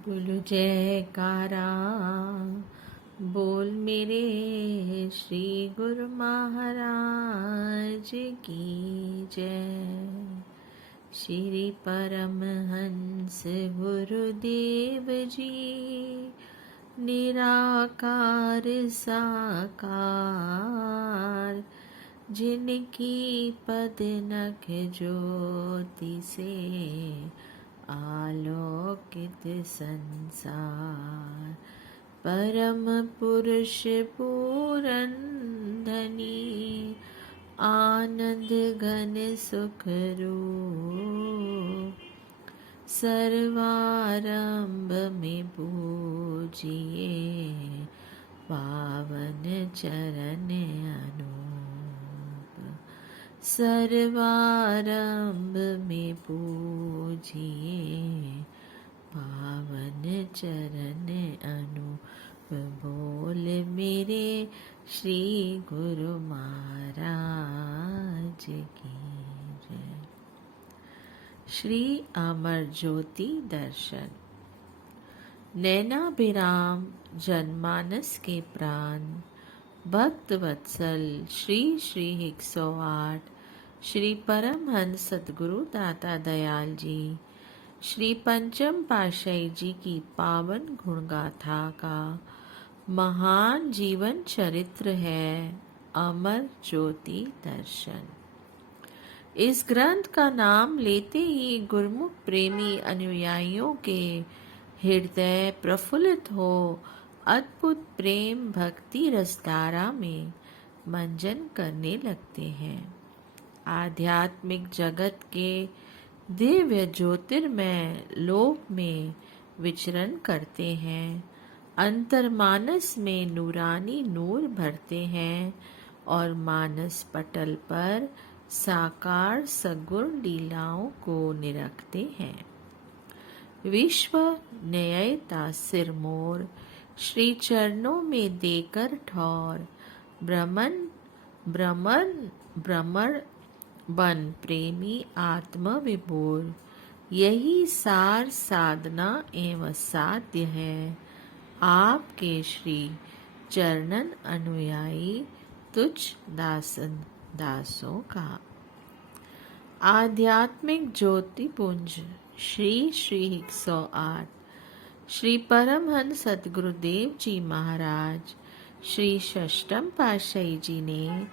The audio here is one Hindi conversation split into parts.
बोलो जयकारा। बोल मेरे श्री गुरु महाराज की जय। श्री परमहंस गुरुदेव जी निराकार साकार, जिनकी पद नख ज्योति से आलोकित संसार। परम पुरुष पूरन धनी, आनंद घन सुख रूप। सर्वारंभ में पूजिए, पावन चरण अनूप। सर्वारंभ में पूजिए, पावन चरण अनूप। बोल मेरे श्री गुरु महाराज की जय। श्री अमर ज्योति दर्शन। नैनाभिराम जनमानस के प्राण, भक्त वत्सल श्री श्री 108 श्री परमहंस सतगुरु दाता दयाल जी, श्री पंचम पातशाही जी की पावन गुणगाथा का महान जीवन चरित्र है अमर ज्योति दर्शन। इस ग्रंथ का नाम लेते ही गुरमुख प्रेमी अनुयायियों के हृदय प्रफुल्लित हो अद्भुत प्रेम भक्ति रसधारा में मंजन करने लगते हैं। आध्यात्मिक जगत के दिव्य ज्योतिर्मय लोक में विचरण करते हैं। अंतर्मानस में नूरानी नूर भरते हैं और मानस पटल पर साकार सगुण लीलाओं को निरखते हैं। विश्व न्यायता सिरमोर श्री चरणों में देकर ठौर, भ्रमण बन प्रेमी आत्म विभोर। यही सार साधना एवं साध्य है, आपके श्री चरणन अनुयायी तुझ दासों का। आध्यात्मिक ज्योतिपुंज श्री श्री 108 श्री परमहंस सतगुरुदेव जी महाराज श्री षष्ठम पातशाही जी ने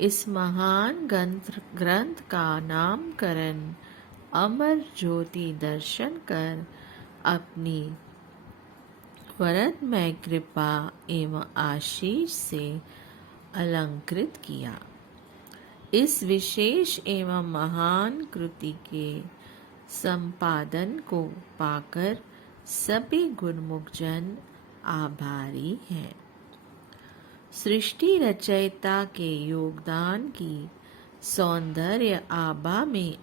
इस महान ग्रंथ का नामकरण अमर ज्योति दर्शन कर अपनी वरदमय कृपा एवं आशीष से अलंकृत किया। इस विशेष एवं महान कृति के संपादन को पाकर सभी गुरुमुख जन आभारी हैं। सृष्टि रचयिता के योगदान की सौंदर्य आभा में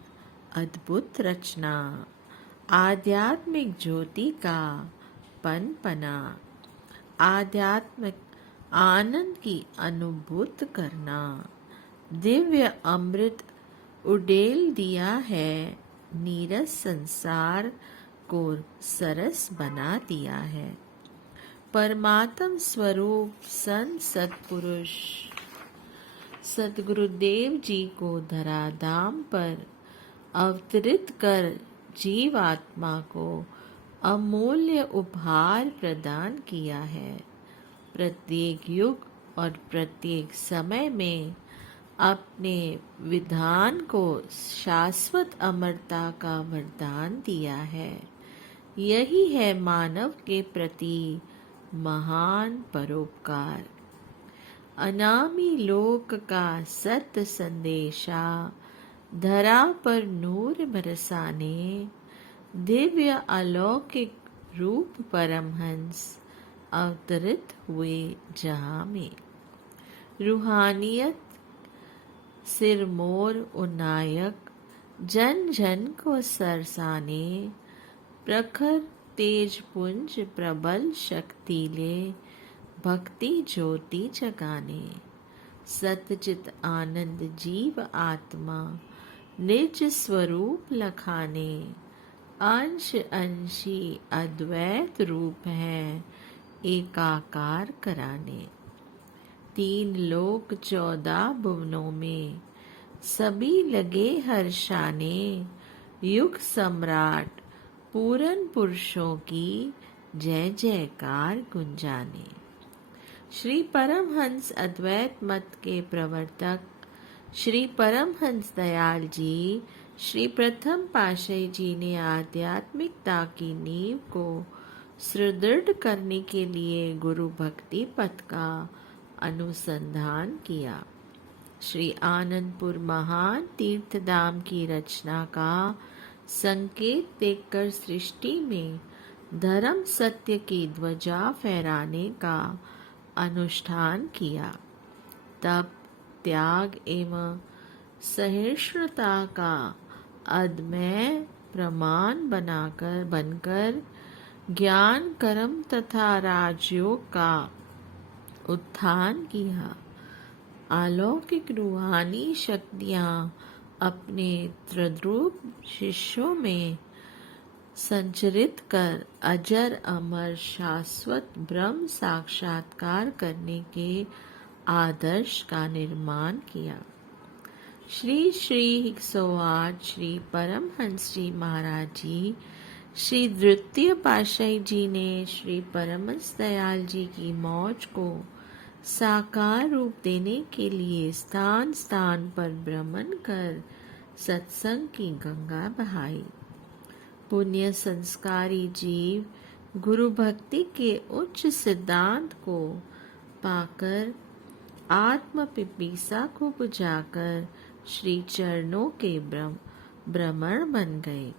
अद्भुत रचना, आध्यात्मिक ज्योति का पनपना, आध्यात्मिक आनंद की अनुभूत करना, दिव्य अमृत उड़ेल दिया है, नीरस संसार को सरस बना दिया है। परमात्म स्वरूप संत सत्पुरुष सतगुरुदेव जी को धराधाम पर अवतरित कर जीवात्मा को अमूल्य उपहार प्रदान किया है। प्रत्येक युग और प्रत्येक समय में अपने विधान को शाश्वत अमरता का वरदान दिया है। यही है मानव के प्रति महान परोपकार। अनामी लोक का सत्य संदेशा धरा पर नूर बरसाने, दिव्य अलौकिक रूप परमहंस अवतरित हुए जहाँ में। रूहानियत सिरमोर उन्नायक, जन जन को सरसाने, प्रखर तेज पुंज प्रबल शक्तिले, भक्ति ज्योति जगाने। सतचित आनंद जीव आत्मा निज स्वरूप लखाने, अंश अंशी अद्वैत रूप है एकाकार कराने। 3 लोक 14 भुवनों में सभी लगे हर्षाने। युग सम्राट पूरन पुरुषों की जय जयकार गुंजाने। श्री परमहंस अद्वैत मत के प्रवर्तक श्री परमहंस दयाल जी श्री प्रथम पातशाही जी ने आध्यात्मिकता की नींव को सुदृढ़ करने के लिए गुरु भक्ति पथ का अनुसंधान किया। श्री आनंदपुर महान तीर्थधाम की रचना का संकेत देखकर सृष्टि में धर्म सत्य की ध्वजा फहराने का अनुष्ठान किया। तब त्याग एवं सहिष्णुता का अदम्य प्रमाण बनकर ज्ञान कर्म तथा राजयोग का उत्थान किया। अलौकिक रूहानी शक्तियां अपने त्रिद्रूप शिष्यों में संचरित कर अजर अमर शाश्वत ब्रह्म साक्षात्कार करने के आदर्श का निर्माण किया। श्री श्री 108 श्री परमहंस जी महाराज जी श्री द्वितीय पातशाही जी ने श्री परमहंस दयाल जी की मौज को साकार रूप देने के लिए स्थान स्थान पर भ्रमण कर सत्संग की गंगा बहाई। पुण्य संस्कारी जीव गुरु भक्ति के उच्च सिद्धांत को पाकर आत्म पिपीसा को बुझाकर श्री चरणों के भ्रमण बन गए।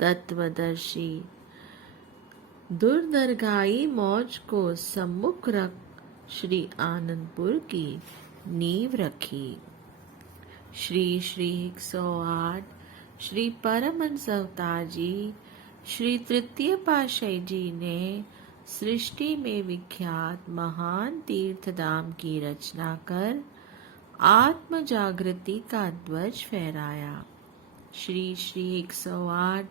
तत्वदर्शी दुर्दरगाही मौज को सम्मुख रख श्री आनंदपुर की नींव रखी। श्री श्री 108 श्री परमहंस अवतार जी श्री तृतीय पातशाही जी ने सृष्टि में विख्यात महान तीर्थधाम की रचना कर आत्म जागृति का ध्वज फहराया। श्री श्री 108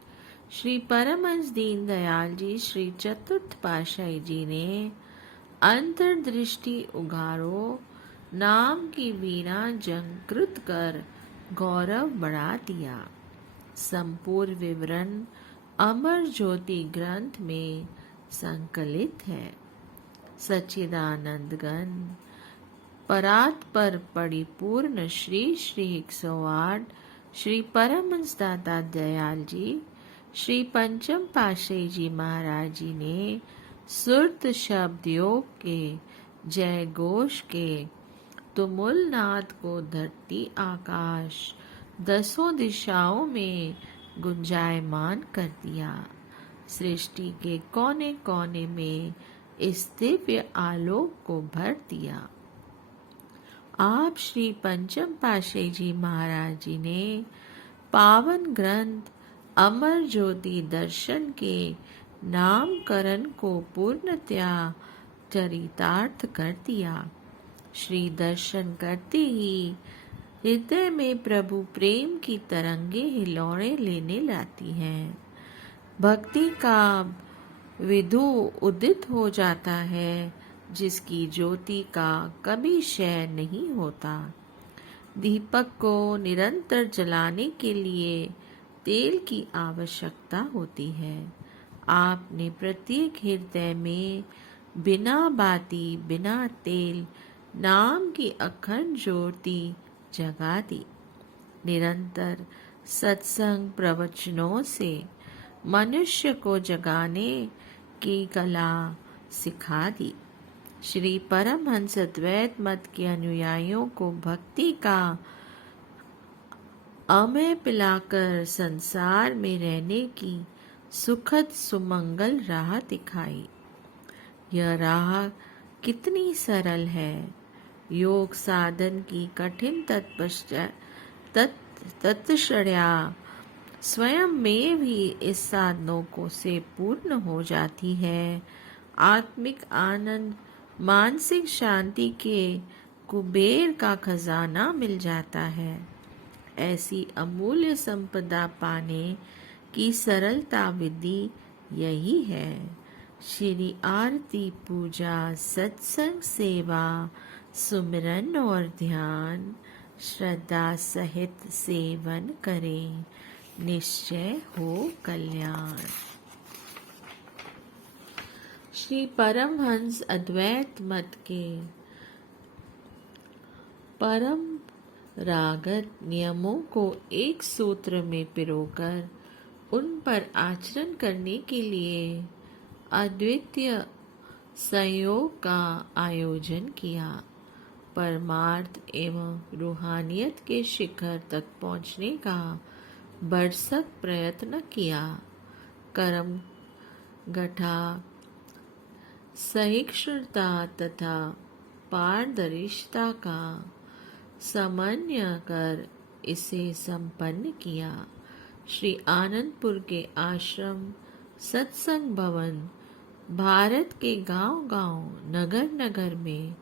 श्री परमहंस दीनदयाल जी श्री चतुर्थ पातशाही जी ने अंतर्दृष्टि उगारो नाम की वीणा जंकृत कर गौरव बढ़ा दिया। संपूर्ण विवरण अमर ज्योति ग्रंथ में संकलित है। सच्चिदानंदगण परात्पर परिपूर्ण श्री श्री 108 श्री परमहंस दाता दयाल जी श्री पंचम पातशाही जी महाराज जी ने सुरत शब्द योग के जय घोष के तुमुल नाद को धरती आकाश 10 दिशाओं में गुंजायमान कर दिया। सृष्टि के कोने कोने में इस दिव्य आलोक को भर दिया। आप श्री पंचम पातशाही जी महाराज जी ने पावन ग्रंथ अमर ज्योति दर्शन के नामकरण को पूर्णतया चरितार्थ कर दिया। श्री दर्शन करते ही हृदय में प्रभु प्रेम की तरंगे हिलौड़े लेने लाती हैं। भक्ति का विधु उदित हो जाता है, जिसकी ज्योति का कभी क्षय नहीं होता। दीपक को निरंतर जलाने के लिए तेल की आवश्यकता होती है। आपने प्रत्येक हृदय में बिना बाती बिना तेल नाम की अखंड ज्योति जगा दी। निरंतर सत्संग प्रवचनों से मनुष्य को जगाने की कला सिखा दी। श्री परमहंस अद्वैत मत के अनुयायियों को भक्ति का अमय पिलाकर संसार में रहने की सुखद सुमंगल राह दिखाई। यह राह कितनी सरल है। योग साधन की कठिन तत्पश्चर्या स्वयं में भी इस साधनों को से पूर्ण हो जाती है। आत्मिक आनंद मानसिक शांति के कुबेर का खजाना मिल जाता है। ऐसी अमूल्य संपदा पाने की सरलता विधि यही है। श्री आरती पूजा सत्संग सेवा सुमिरन और ध्यान श्रद्धा सहित सेवन करें, निश्चय हो कल्याण। श्री परमहंस अद्वैत मत के परंपरागत नियमों को एक सूत्र में पिरोकर उन पर आचरण करने के लिए अद्वितीय संयोग का आयोजन किया। परमार्थ एवं रूहानियत के शिखर तक पहुँचने का भरसक प्रयत्न किया। कर्म गठा सहिष्णुता तथा पारदर्शिता का समन्वय कर इसे संपन्न किया। श्री आनंदपुर के आश्रम सत्संग भवन भारत के गांव-गांव, नगर-नगर में,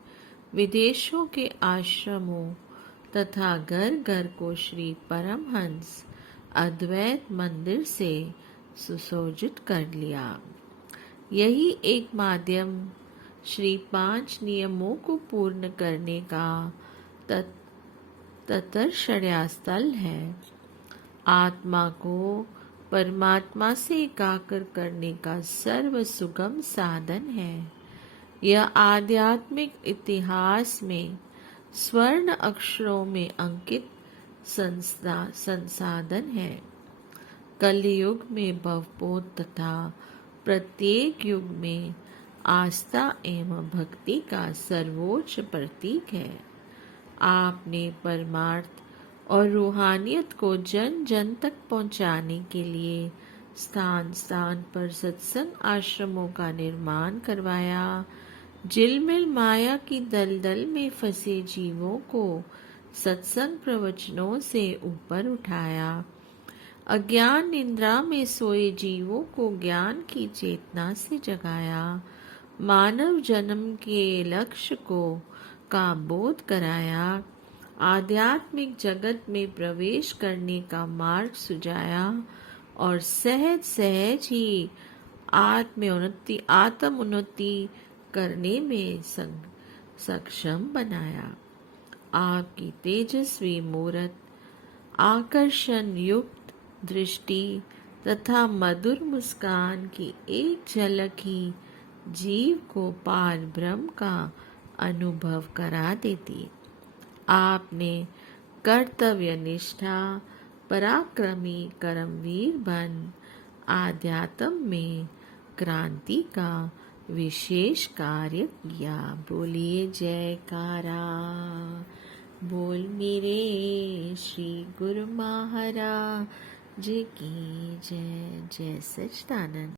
विदेशों के आश्रमों तथा घर-घर को श्री परमहंस अद्वैत मंदिर से सुसज्जित कर लिया। यही एक माध्यम श्री 5 नियमों को पूर्ण करने का तत्परता स्थल है। आत्मा को परमात्मा से एकाकार करने का सर्व सुगम साधन है। यह आध्यात्मिक इतिहास में स्वर्ण अक्षरों में अंकित संसाधन है। कलयुग में भवबोध तथा प्रत्येक युग में आस्था एवं भक्ति का सर्वोच्च प्रतीक है। आपने परमार्थ और रूहानियत को जन जन तक पहुंचाने के लिए स्थान स्थान पर सत्संग आश्रमों का निर्माण करवाया। झिलमिल माया की दलदल में फंसे जीवों को सत्संग प्रवचनों से ऊपर उठाया। अज्ञान निद्रा में सोए जीवों को ज्ञान की चेतना से जगाया। मानव जन्म के लक्ष्य का बोध कराया। आध्यात्मिक जगत में प्रवेश करने का मार्ग सुझाया और सहज सहज ही आत्म उन्नति करने में सक्षम बनाया। आपकी तेजस्वी मूरत, आकर्षण युक्त दृष्टि तथा मधुर मुस्कान की एक झलक ही जीव को पार ब्रह्म का अनुभव करा देती। आपने कर्तव्य निष्ठा, पराक्रमी कर्मवीर बन आध्यात्म में क्रांति का विशेष कार्य किया। बोलिए जयकारा। बोल मेरे श्री गुरु महाराज की जय। जय सच्चिदानंद।